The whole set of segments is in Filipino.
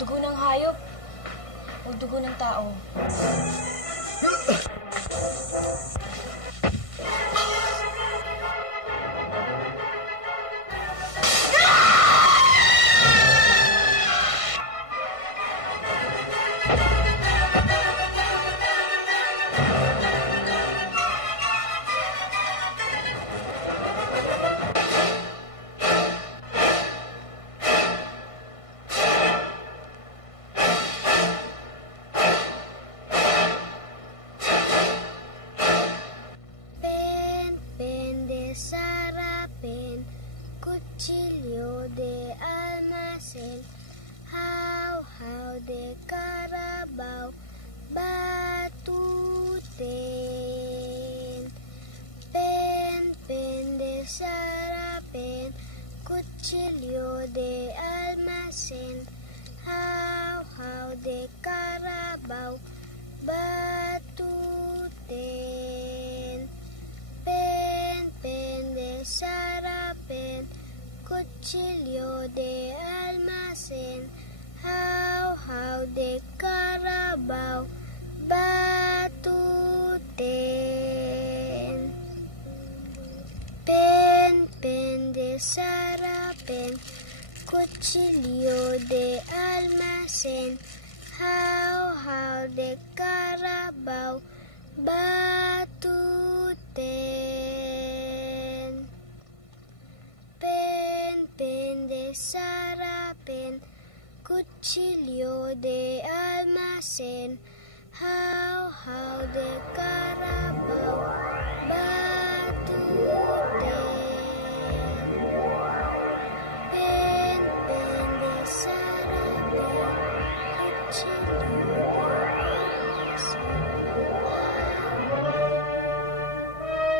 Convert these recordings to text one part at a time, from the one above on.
Dugo ng hayop o dugo ng tao? Sarapin, cuchillo de almacén, how de carabao, batuten. Pen de sarapin, cuchillo de almacén, how de carabao, batuten. Pen de sarapin, cuchillo de almacén, how de carabao, batuten. Pen de sarapin, cuchillo de almacén, how de carabao, batuten. Pen de sarapin, cuchillo de almacén, how de carabao, batuten. Pen de sarapin, cuchillo de almacén.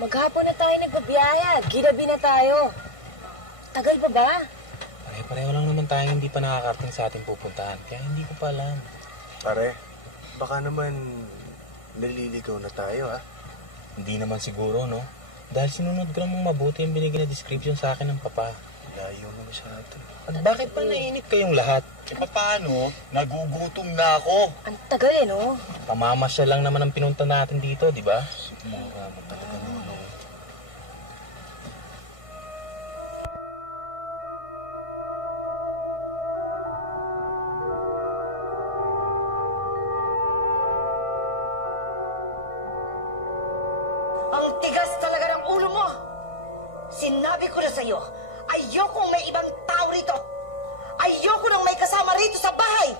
Maghapon na tayo nagbabiyaya. Ginabi na tayo. Tagal pa ba? Pare-pareho lang naman tayo hindi pa nakakarating sa ating pupuntahan. Kaya hindi ko pa alam. Pare, baka naman naliligaw na tayo, ha? Hindi naman siguro, no? Dahil sinunod ko namang mabuti yung binigay na description sa akin ng papa. Layo na masyado. At bakit pa nainip kayong lahat? E paano? Nagugutom na ako. Ang tagal eh, no? Pamamasya lang naman ang pinunta natin dito, di ba? Sigmura mo talaga naman. Ang tigas talaga ng ulo mo! Sinabi ko na sa'yo, ayokong may ibang tao rito! Ayoko nang may kasama rito sa bahay!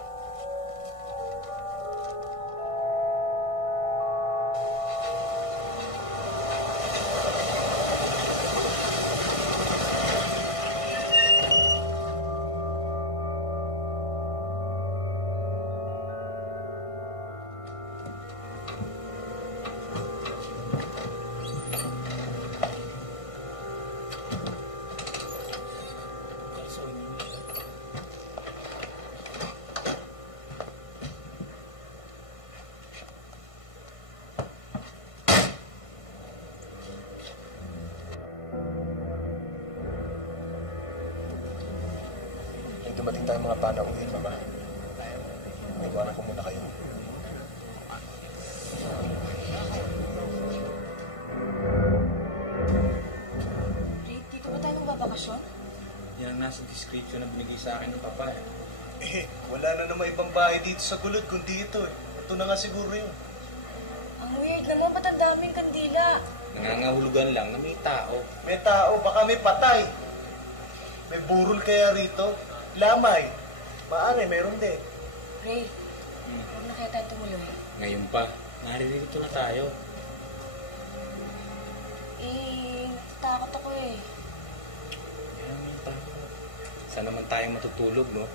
May dumating tayong mga panauhin, Mama. Iwanan ko muna kayo. Ray, dito ba tayo magbabakasyon? Yan ang nasa description na binigay sa akin ng papa. Wala na naman ibang bahay dito sa gulod kundi ito, eh. Ito na nga siguro yun. Ang weird naman, ba't ang daming kandila? Nangangahulugan lang na may tao. May tao, baka may patay. May burol kaya rito. Lamay. Maari, meron din. Ray, huwag na kaya tayo tumuloy. Ngayon pa, naririto na tayo. Takot ako eh. Yan yung takot. Saan naman tayong matutulog, no?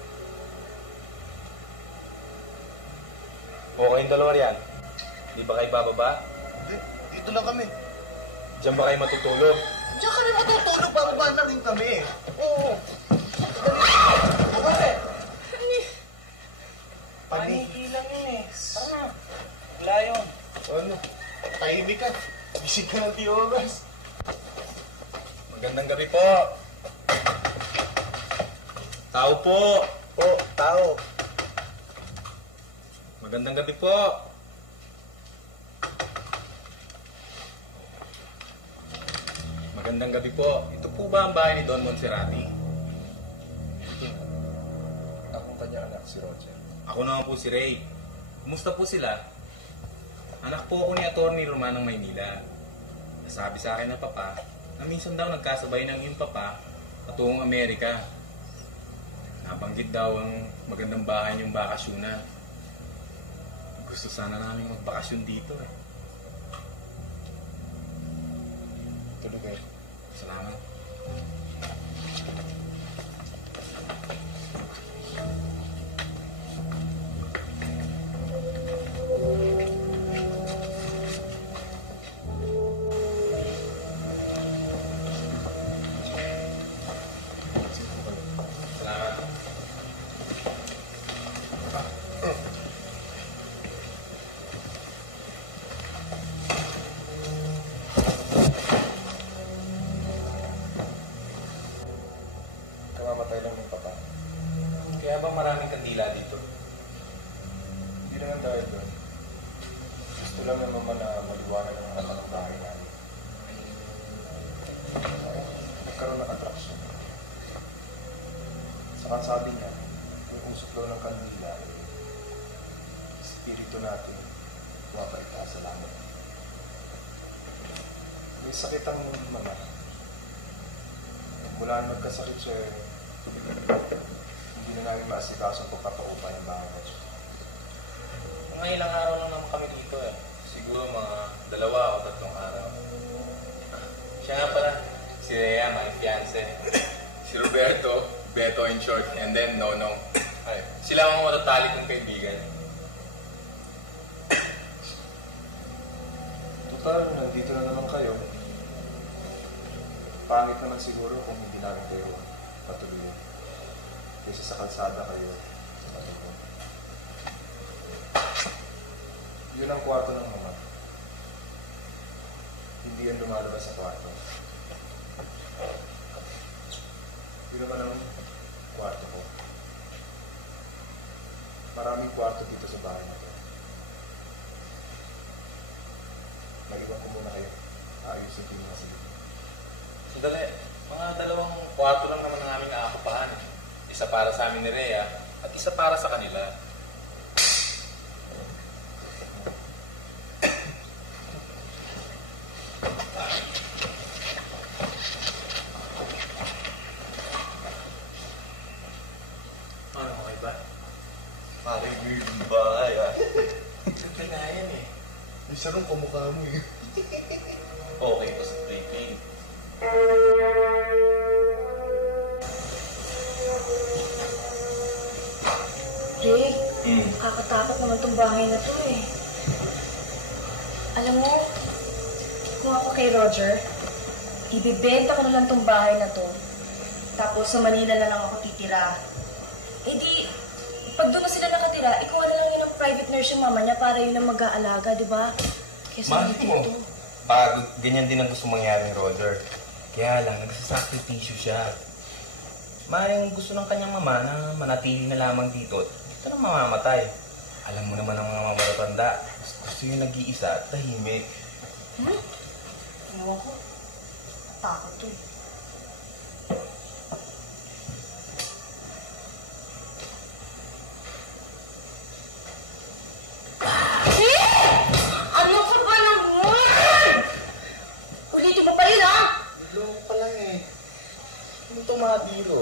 O kayong dalawa riyan? Di ba kayo bababa? Dito lang kami. Diyan ba kayo matutulog? Diyan kami matutulog, bababa na rin kami. Oo. Paniki lang yun eh. Tara na. Wala yun. Ano? Tahimik ka. Bisig ka ng oras. Magandang gabi po. Tao po. Tao. Magandang gabi po. Magandang gabi po. Ito po ba ang bahay ni Don Monserrati? Akong kanya anak, si Roger. Ako naman po si Ray. Kumusta po sila? Anak po ako ni Atty. Romanong Maynila. Nasabi sa akin ng papa na minsan daw nagkasabay ng iyong papa patungong Amerika. Nabanggit daw ang magandang bahay niyong bakasyonan. Gusto sana namin magbakasyon dito eh. Tuloy kayo. Salamat. Salamat. Kamamatay lang ng papa. Kaya ba maraming kandila dito? Hindi naman dahil doon. Gusto lang ng mama na maliwanag ang harapan ng bahay namin. Nagkaroon ng atraksyon. Saka sabi niya, yung usok daw ng kandila, espiritu natin, wabalik ka sa langit. May sakit ang mama. Mula nung nagkasakit siya, hindi na namin maasikaso kung papaupa yung bahay na siya. Mga ilang araw lang naman kami dito eh. Siguro mga 2 o 3 araw. Siya nga pala, si Rhea, my fiancé. Si Roberto, Beto in short, and then Nonong. Ay, sila ang matatalik kong kaibigan. Total, nandito na naman kayo. Pangit naman siguro kung hindi namin kayo patuloyin. Kasi sa kalsada kayo. Yun ang kwarto ng mama. Hindi yan lumalabas sa kwarto. Yun naman ang kwarto ko. Maraming kwarto dito sa bahay na to. Nag-iwan ko muna kayo. Ayusin ko yung nasa dito. Sandali, mga 2 kwarto lang naman ang aming naakupahan. Isa para sa amin ni Rhea at isa para sa kanila. Ano, okay ba? Pare, weird yung bahay ah. Ganda nga yan eh. Isa rin kamukha mo eh. Okay pa sa plaything. Ray, nakakatakot naman tong bahay na to eh. Alam mo, kung ako kay Roger, ibibenta ko na lang tong bahay na to. Tapos sa Manila na lang ako titira. Eh di, pag doon na sila nakatira, ikaw na lang yun ang private nurse yung mama niya para yun ang mag-aalaga, di ba? Kesa Mahal dito. mo. Pag ganyan din ang gusto mangyari ni Roger. Kaya lang, nagsasakripisyo siya. Maring gusto ng kanyang mama na manatili na lamang dito. Dito na mamamatay. Alam mo naman ang mga mamatanda. Gusto yung nag-iisa at tahimik. Ewan ko. Takot to eh. Ano ka ba naman? Ulitin mo pa rin, ha? Loko pa lang eh. Ano itong mga biro?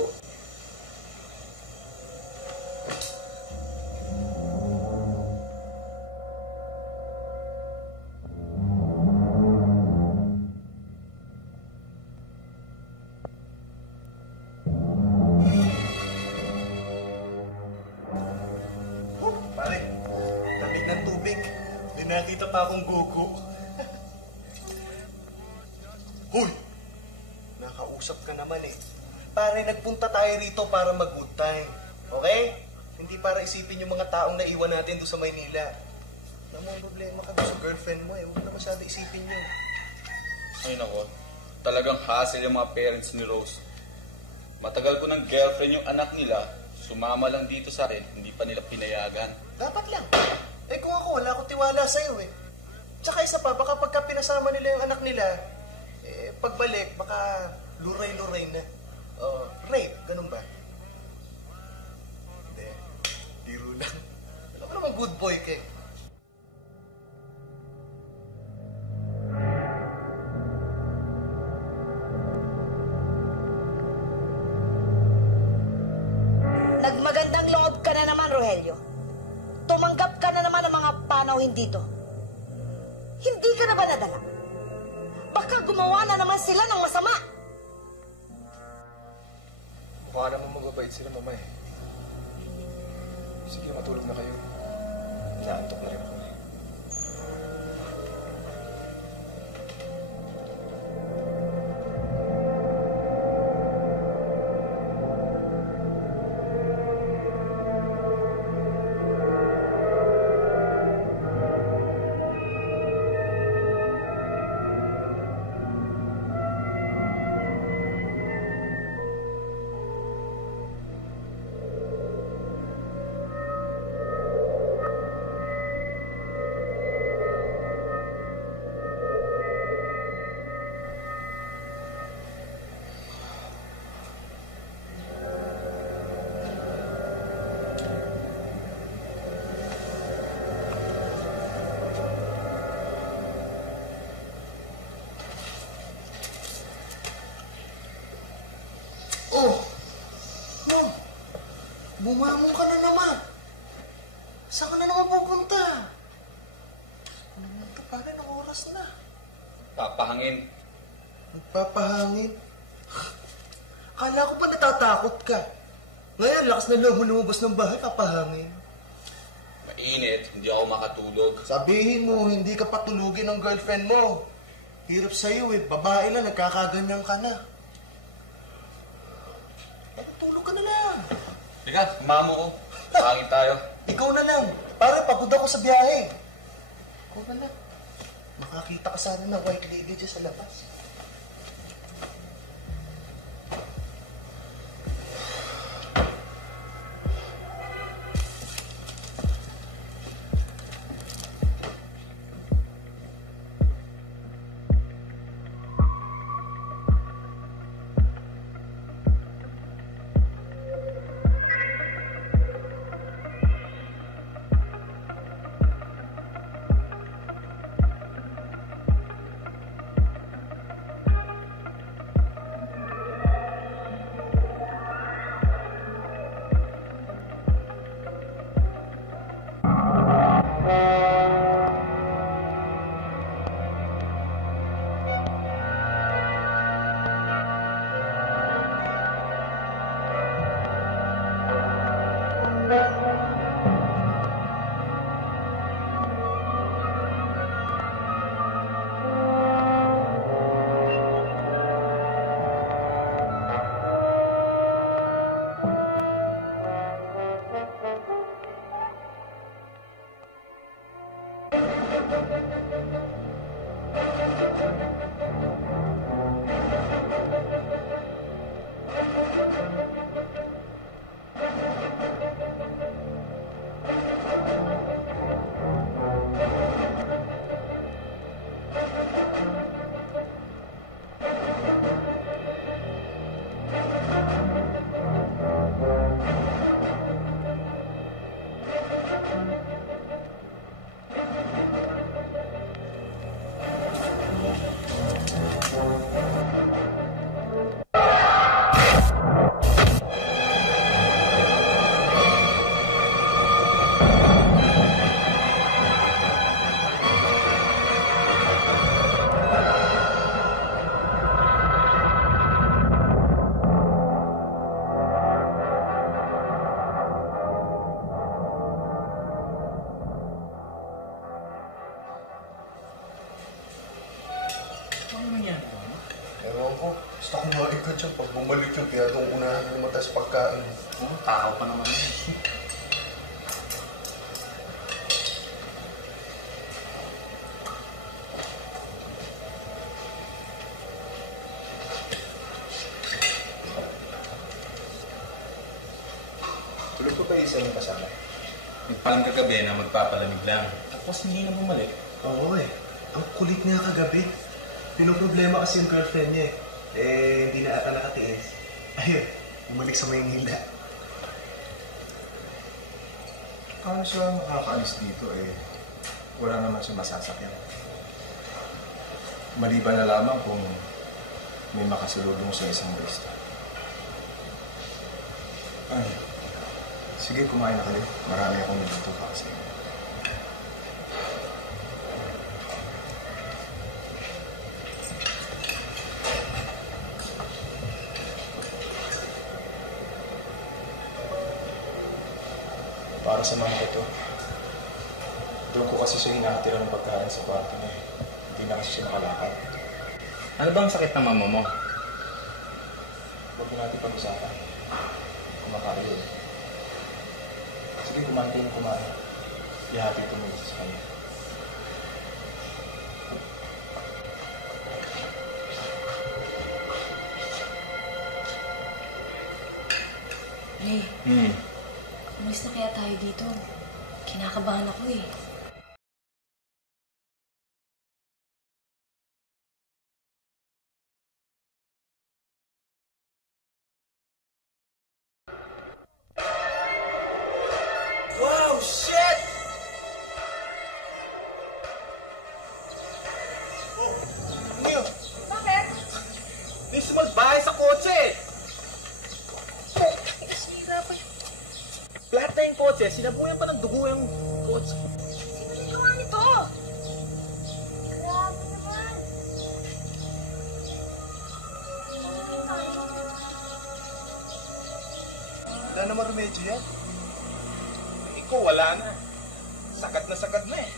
Pare, lamig ng tubig. May nakita pa akong gugo. Hoy! Nakausap ka naman eh. Pare, nagpunta tayo rito para mag-good time. Okay? Hindi para isipin yung mga taong naiwan natin doon sa Maynila. Alam mo, ang problema ka doon sa girlfriend mo eh. Huwag na masyado isipin nyo. Ay nako, talagang hassle yung mga parents ni Rose. Matagal ko ng girlfriend yung anak nila, sumama lang dito sa akin, hindi pa nila pinayagan. Dapat lang. Eh kung ako, wala akong tiwala sa'yo eh. Tsaka isa pa, baka pagka pinasama nila yung anak nila, eh, pagbalik, baka luray-luray na. Rape, ganun ba? Hindi. Biro lang. Alam mo naman good boy ka eh. Nagmagandang loob ka na naman, Rogelio. Tumanggap ka na naman ng mga panauhin dito. Hindi ka na ba nadala? Baka gumawa na naman sila ng masama. Mukha naman magbabait sila, mama eh. Sige, matulog na kayo. Inaantok na rin ako eh. Oh! No! Bumamong ka na naman! Saan ka na naman pupunta? Ano naman ito? Parang ng oras na. Papahangin. Magpapahangin? Akala ko ba natatakot ka? Ngayon, lakas na loob mo lumabas ng bahay, papahangin. Mainit, hindi ako makatulog. Sabihin mo, hindi ka patulugin ng girlfriend mo. Hirap sa'yo eh, babae lang, nagkakaganyan ka na. Halika, sumama mo ko. Pangin tayo. Ikaw na lang. Pare, pagod ako sa biyahe. Ikaw na lang. Makakita ka sana ng white lady dyan sa labas. Ewan ko, basta kumain ka dyan. Pag bumalik yung piyadong unahan ng mataas pagkain. Takaw pa naman yun. Tuloy ko pa isa yung kasama. Nagpalang kagabi na magpapalamig lang. Tapos hindi na bumalik. Oo eh. Ang kulit niya kagabi. Pinoproblema kasi yung girlfriend niya eh. Hindi na ata nakatiis. Ayun, bumalik sa Maynila. Paano siya makakaalis dito eh? Wala naman siya masasakyan. Maliban na lamang kung may makasalubong sa isang resta. Ay, sige, kumain na kayo. Marami akong nilito pa kasi. Para sa mga ito, doon ko kasi siya hinahatira ng pagkain sa kwarto niya. Hindi na kasi siya nakalakad. Ano bang sakit ng mama mo? Huwag mo natin pag-usapan. Kumakain yun. Sige, kumain kayo ng kumain. Ihatid ko muna sa kanya. Ray, umalis na kaya tayo dito? Kinakabahan ako eh. Wow, shit! Ano yun? Bakit? May sumagbahay sa kotse! Flat na yung kotse, sinabuyan pa ng dugo yung kotse. Sino nagawa nito? Grabe naman. Wala naman remedyo yan. Ikaw, wala na. Sakat na eh.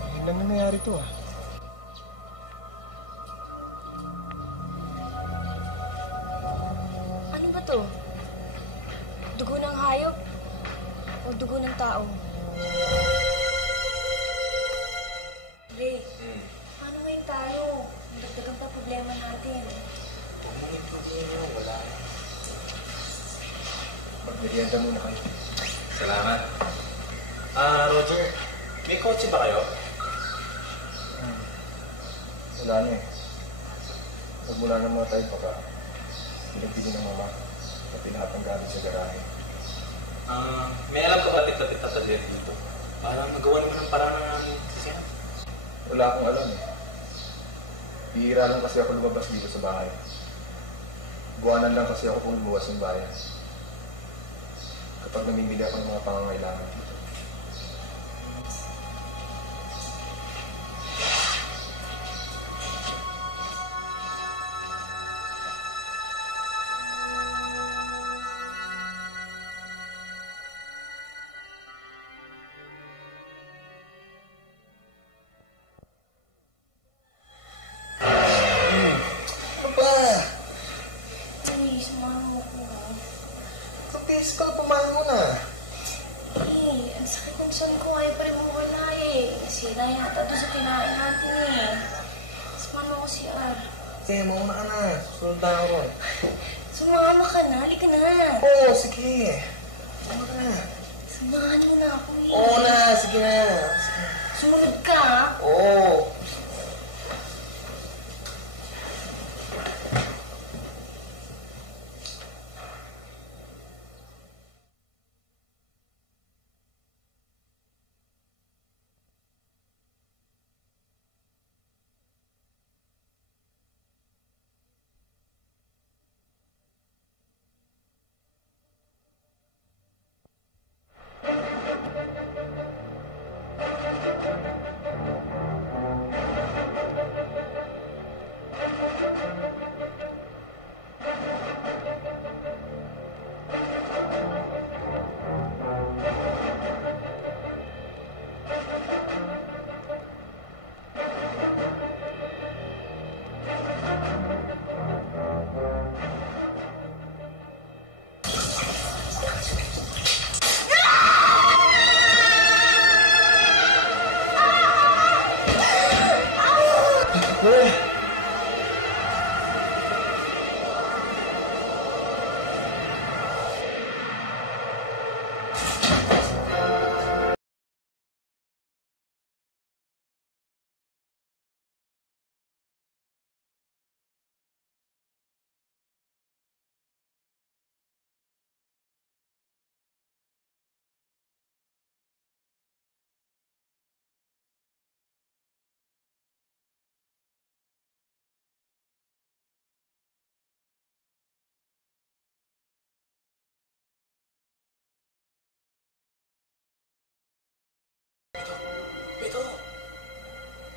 Hindi lang nangyayari to ah. Ano ba to? o dugo ng tao. Ray, paano ngayon tayo? Dagdagan pa problema natin. Huwag mong intindihin yun. Wala na. Magmerienda muna kayo. Salamat. Roger, may kotse ba kayo? Wala na eh. Nagmula na mga tayo baka pinagbili ng mama at pinatanggalin sa garahe. May alam ka ba lapit-lapit na talir dito? Parang nagawa naman ng parang ng aming sasyan. Wala akong alam eh. Bihira lang kasi ako lumabas dito sa bahay. Buwanan lang kasi ako kung lumuwas ng bayan. Kapag namimili ako ng mga pangangailangan dito. Please, mano ko. Kapis ka, pumango na. Eh, ang sakit ng son ko. Ayaw pa rin mo wala eh. Sira yata doon sa kinain natin eh. Mas mano ko si Ar. Sige, mauna ka na. Susunod na ako. Sumama ka na. Halika na. Oo, sige. Mauna ka na. Samahan mo na ako eh. Oo na, sige na. Sige. Sumunod ka ah. Oo.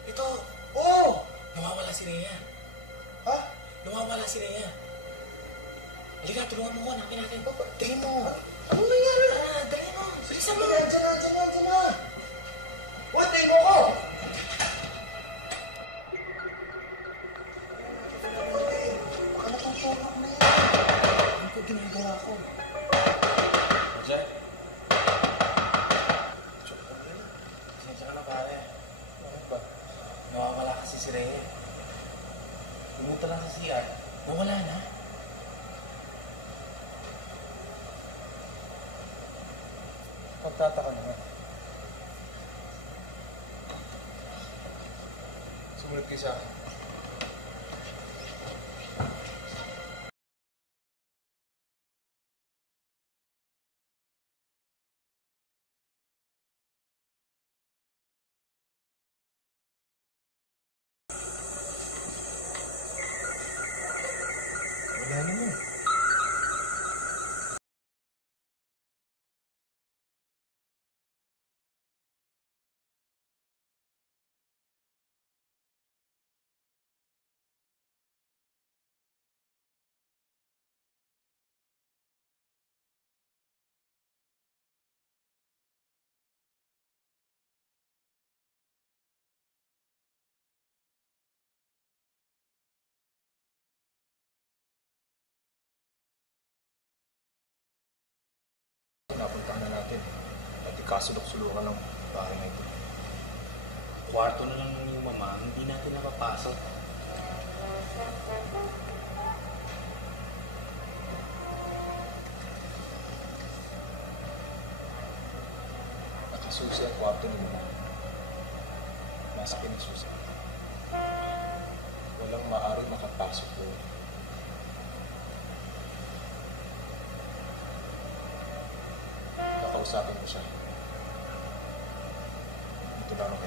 Ito! Oo! Nawawala si Rhea. Ha? Nawawala si Rhea. Halika, tulungan mo ko. Hanapin natin. Tingin mo. Anong nangyari? Tara, dali mo. Bilisan mo. Diyan na. Uy, tingin mo ko! Baka natutulog na yan. Ano po ginagawa ko? Roger? Pasensya ka na pare. Ano ba? Nawawala kasi si Rhea. Pumunta lang sa CR. Nawala na. Magtataka naman. Sumunod kayo sa akin. Wala naman. Napuntahan na natin. magkasulok-sulukan ng bahay na ito. Kwarto na lang ng iyong mama, hindi natin napapasok. Nakasusi ang kwarto ni mama. Nasa akin ang susi. Walang maaari makapasok doon. Kakausapin ko siya. Ito ba ako?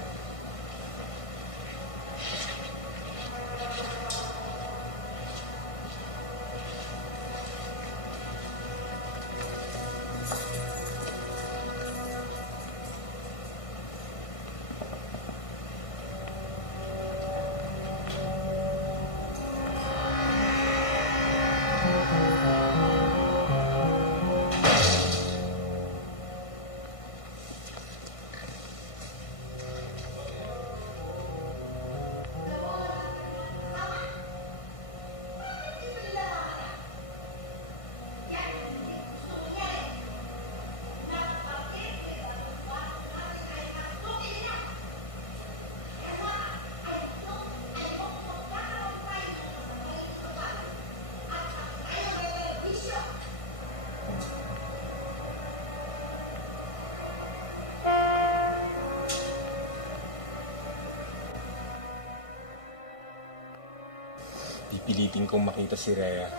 Pipilitin kong makita si Rhea.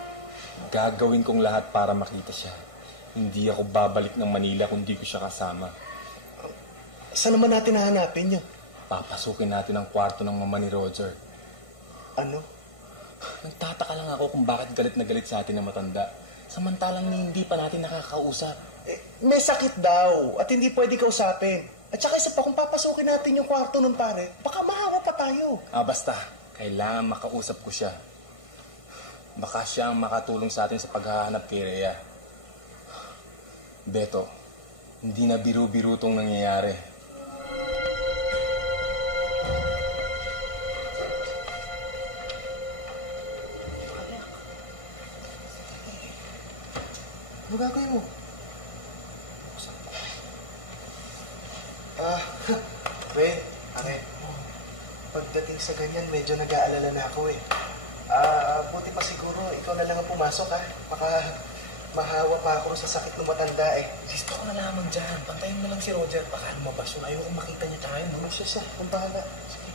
Gagawin kong lahat para makita siya. Hindi ako babalik ng Manila kung di ko siya kasama. Saan naman natin hahanapin niya? Papasukin natin ang kwarto ng mama ni Roger. Ano? Nagtataka lang ako kung bakit galit na galit sa atin na matanda. Samantalang hindi pa natin nakakausap. May sakit daw at hindi pwede kausapin. At saka isa pa, kung papasukin natin yung kwarto nun pare, baka mahawa pa tayo. Basta. Kailangan makausap ko siya. Baka siya ang makatulong sa atin sa paghahanap kay Rhea. Beto, hindi na biru-biru tong nangyayari. Ano gagawin mo? Pre, pagdating sa ganyan, medyo nag-aalala na ako eh. Buti pa siguro, ikaw na lang ang pumasok ha. Baka mahawa pa ako sa sakit ng matanda eh. Listo ko na lamang dyan. Pantayin mo lang si Roger. Baka lumabas yun. Ayaw kong makita niya tayo. No? Siya, kung bahala. Sige.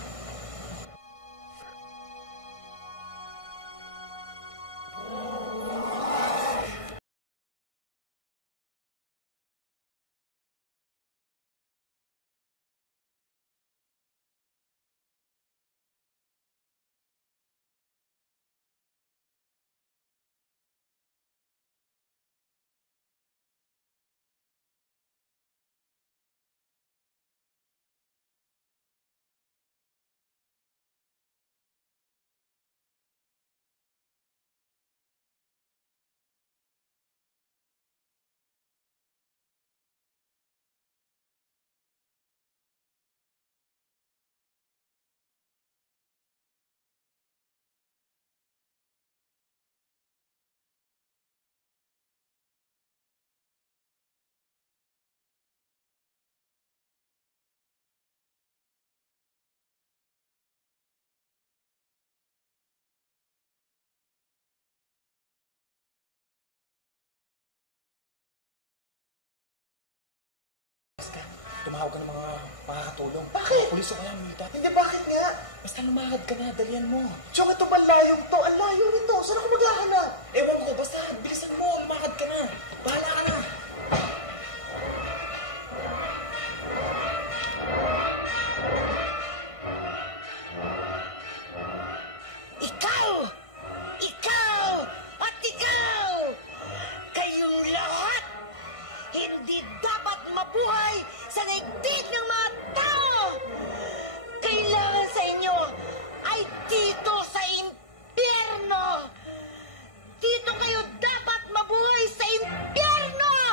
Tumawag ka ng mga makakatulong. Bakit? Pulis o kaya milita. Hindi, bakit nga? Basta lumakad ka na, dalian mo. Chong, ito ba layong to? Ang layo nito. Saan ako maghahanap? Ewan ko, basta bilisan mo, lumakad ka na. Bahala ka na. Ikaw! Ikaw! At ikaw! Kayong lahat! Hindi dapat mabuhay sa daigdig ng mga tao! Kailangan sa inyo ay dito sa impyerno! Dito kayo dapat mabuhay sa impyerno!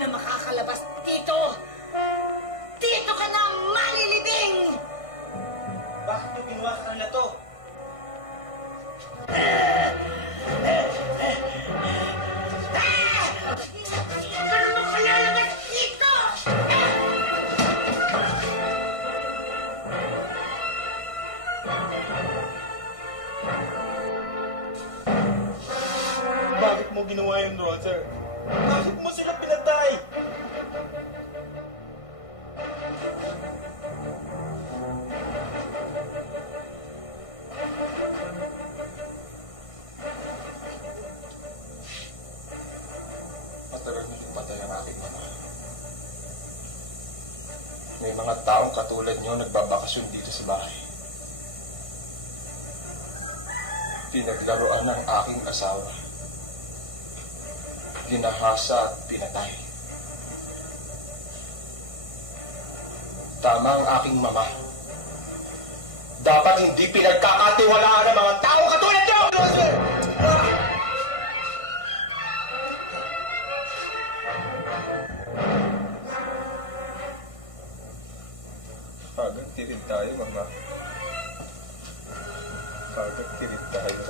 na makakalabas dito! Dito ka na malilibing! Bakit nyo ginawa sa kanila to? Ano mo ka lalabas dito? Bakit mo ginawa yun, Roger? Bakit mo sila pinatay? Matagal na patay ang aking mga. May mga taong katulad nyo nagbabakasyon dito sa bahay. Pinaglaruan ng aking asawa. Ginahasa at pinatay. Tama ang aking mama. Dapat hindi pinagkakatiwalaan ng mga tao katulad nyo! Roger! Agad tirid tayo, mama. Agad tirid tayo.